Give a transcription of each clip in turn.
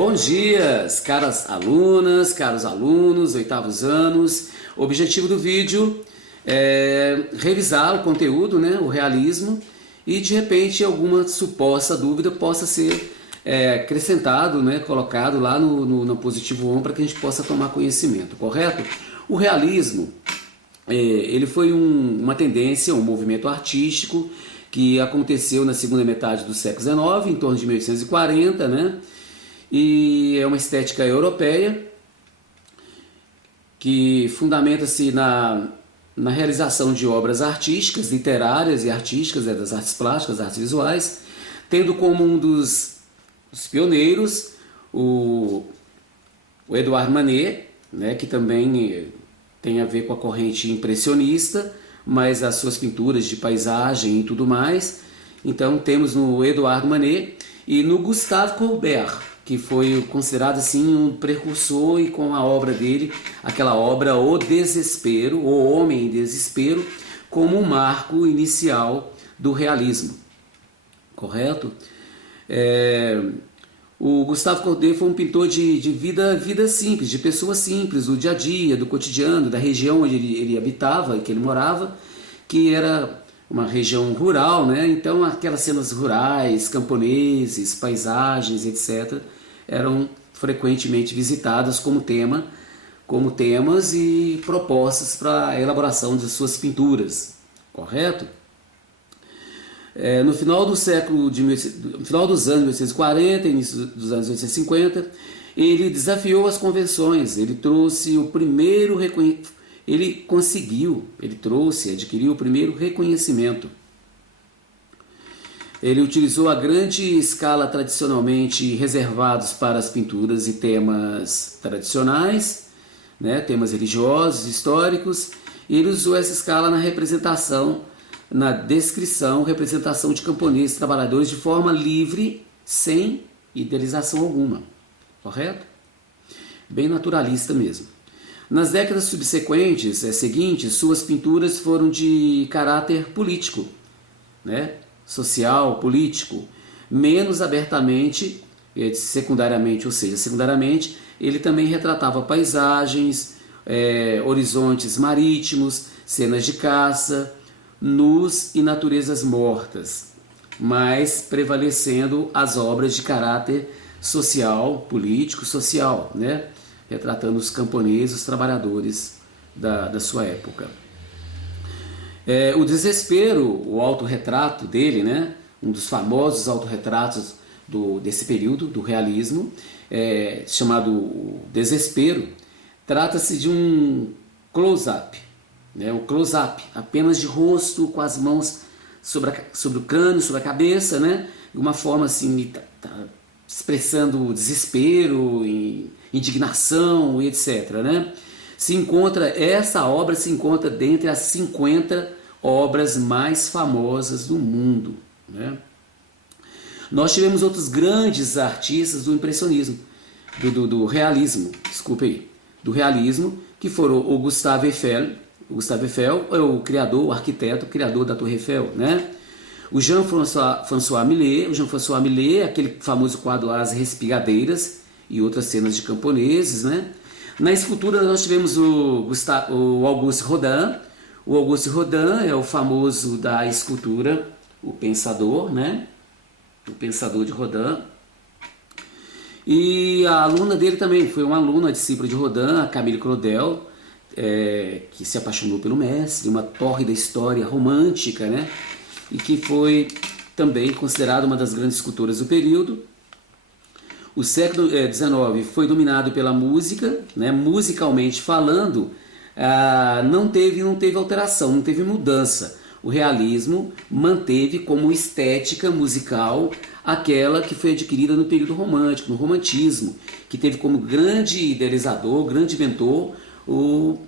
Bom dia, caras alunas, caros alunos, oitavos anos. O objetivo do vídeo é revisar o conteúdo, né, o realismo, e de repente alguma suposta dúvida possa ser acrescentado, né, colocado lá no positivo 1 para que a gente possa tomar conhecimento, correto? O realismo, ele foi uma tendência, um movimento artístico que aconteceu na segunda metade do século XIX, em torno de 1840, né? E é uma estética europeia que fundamenta-se na realização de obras artísticas, literárias e artísticas, das artes plásticas, artes visuais, tendo como um dos pioneiros o Edouard Manet, né, que também tem a ver com a corrente impressionista, mas as suas pinturas de paisagem e tudo mais. Então temos no Edouard Manet e no Gustave Courbet, que foi considerado assim um precursor, e com a obra dele, aquela obra O Desespero, O Homem em Desespero, como um marco inicial do realismo, correto? O Gustave Courbet foi um pintor de vida simples, de pessoas simples, do dia a dia, do cotidiano, da região onde ele habitava e que ele morava, que era uma região rural, né? Então aquelas cenas rurais, camponeses, paisagens, etc., eram frequentemente visitadas como temas e propostas para a elaboração de suas pinturas, correto? No final do no final dos anos 1840, início dos anos 1850, ele desafiou as convenções, ele trouxe o primeiro adquiriu o primeiro reconhecimento. Ele utilizou a grande escala tradicionalmente reservados para as pinturas e temas tradicionais, né, temas religiosos, históricos, e ele usou essa escala na representação, na representação de camponeses, trabalhadores de forma livre, sem idealização alguma, correto? Bem naturalista mesmo. Nas décadas seguintes, suas pinturas foram de caráter político, né? Social, político, menos abertamente, secundariamente, ele também retratava paisagens, horizontes marítimos, cenas de caça, nus e naturezas mortas, mas prevalecendo as obras de caráter social, político, social, né? Retratando os camponeses, os trabalhadores da sua época. O Desespero, o autorretrato dele, né? Um dos famosos autorretratos desse período, do realismo, chamado Desespero, trata-se de um close-up, né? O close-up, apenas de rosto, com as mãos sobre o crânio, sobre a cabeça, né? De uma forma assim, expressando desespero, indignação e etc., né? Essa obra se encontra dentre as 50 obras mais famosas do mundo, né? Nós tivemos outros grandes artistas do impressionismo, do realismo, do realismo, que foram o Gustave Eiffel. O Gustave Eiffel é o arquiteto, criador da Torre Eiffel, né? O Jean-François Millet, aquele famoso quadro As Respigadeiras e outras cenas de camponeses, né? Na escultura nós tivemos o Auguste Rodin. O Auguste Rodin é o famoso da escultura, o Pensador, né? O Pensador de Rodin. E a aluna dele também foi uma aluna, discípula de Rodin, a Camille Claudel, que se apaixonou pelo mestre, uma tórrida história romântica, né? E que foi também considerada uma das grandes escultoras do período. O século XIX foi dominado pela música, né? Musicalmente falando, não teve alteração, não teve mudança. O realismo manteve como estética musical aquela que foi adquirida no período romântico, no romantismo, que teve como grande idealizador, grande inventor, o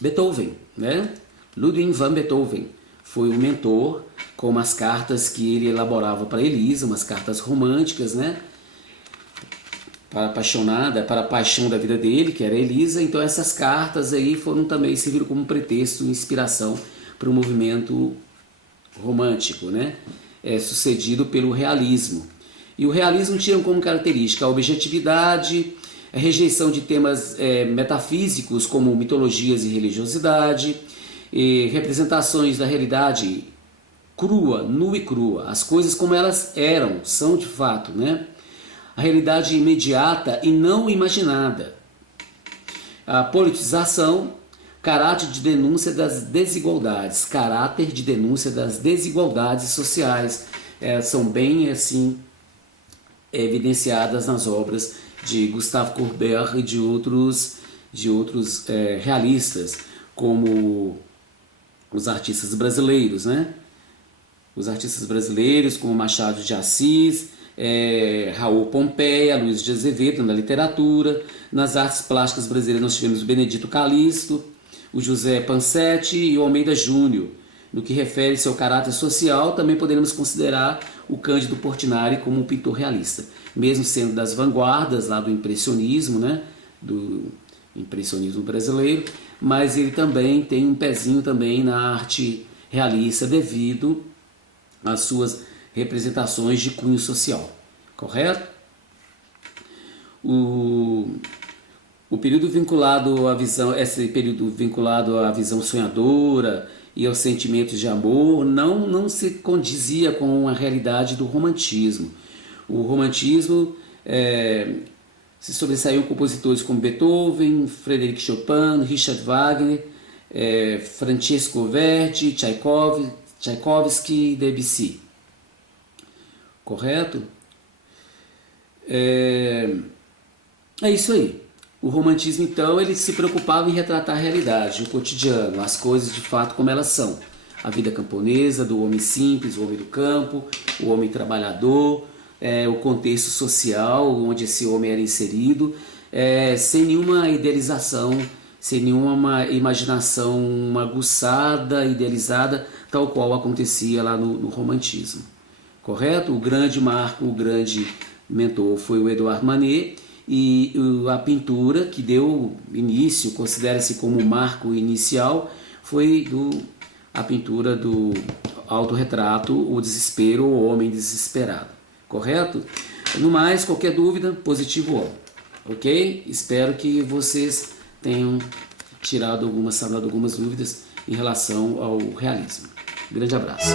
Beethoven, né? Ludwig van Beethoven foi o mentor, com umas cartas que ele elaborava para Elisa, umas cartas românticas, né? Para a paixão da vida dele, que era Elisa. Então essas cartas aí serviram como pretexto, inspiração para o movimento romântico, né? Sucedido pelo realismo. E o realismo tinha como característica a objetividade, a rejeição de temas metafísicos como mitologias e religiosidade, e representações da realidade crua, nua e crua, as coisas como elas eram, são de fato, né? A realidade imediata e não imaginada. A politização, caráter de denúncia das desigualdades sociais, são bem assim evidenciadas nas obras de Gustave Courbet e de outros realistas, como os artistas brasileiros, né? Os artistas brasileiros como Machado de Assis, Raul Pompeia, Luiz de Azevedo na literatura. Nas artes plásticas brasileiras nós tivemos o Benedito Calixto, o José Pansetti e o Almeida Júnior. No que refere-se ao caráter social, também podemos considerar o Cândido Portinari como um pintor realista, mesmo sendo das vanguardas lá do impressionismo, né? Do impressionismo brasileiro, mas ele também tem um pezinho também na arte realista devido às suas representações de cunho social, correto? O período vinculado à visão, esse período vinculado à visão sonhadora e aos sentimentos de amor não se condizia com a realidade do romantismo. O romantismo se sobressaiu compositores como Beethoven, Frédéric Chopin, Richard Wagner, Francesco Verdi, Tchaikovsky e Debussy. Correto? É isso aí. O romantismo, então, ele se preocupava em retratar a realidade, o cotidiano, as coisas de fato como elas são. A vida camponesa, do homem simples, o homem do campo, o homem trabalhador, o contexto social onde esse homem era inserido, sem nenhuma idealização, sem nenhuma imaginação aguçada, idealizada, tal qual acontecia lá no romantismo. Correto? O grande marco, o grande mentor foi o Edouard Manet, e a pintura que deu início, considera-se como o marco inicial, foi a pintura do autorretrato, o desespero, o homem desesperado. Correto? No mais, qualquer dúvida, positivo on. Ok? Espero que vocês tenham sanado algumas dúvidas em relação ao realismo. Grande abraço.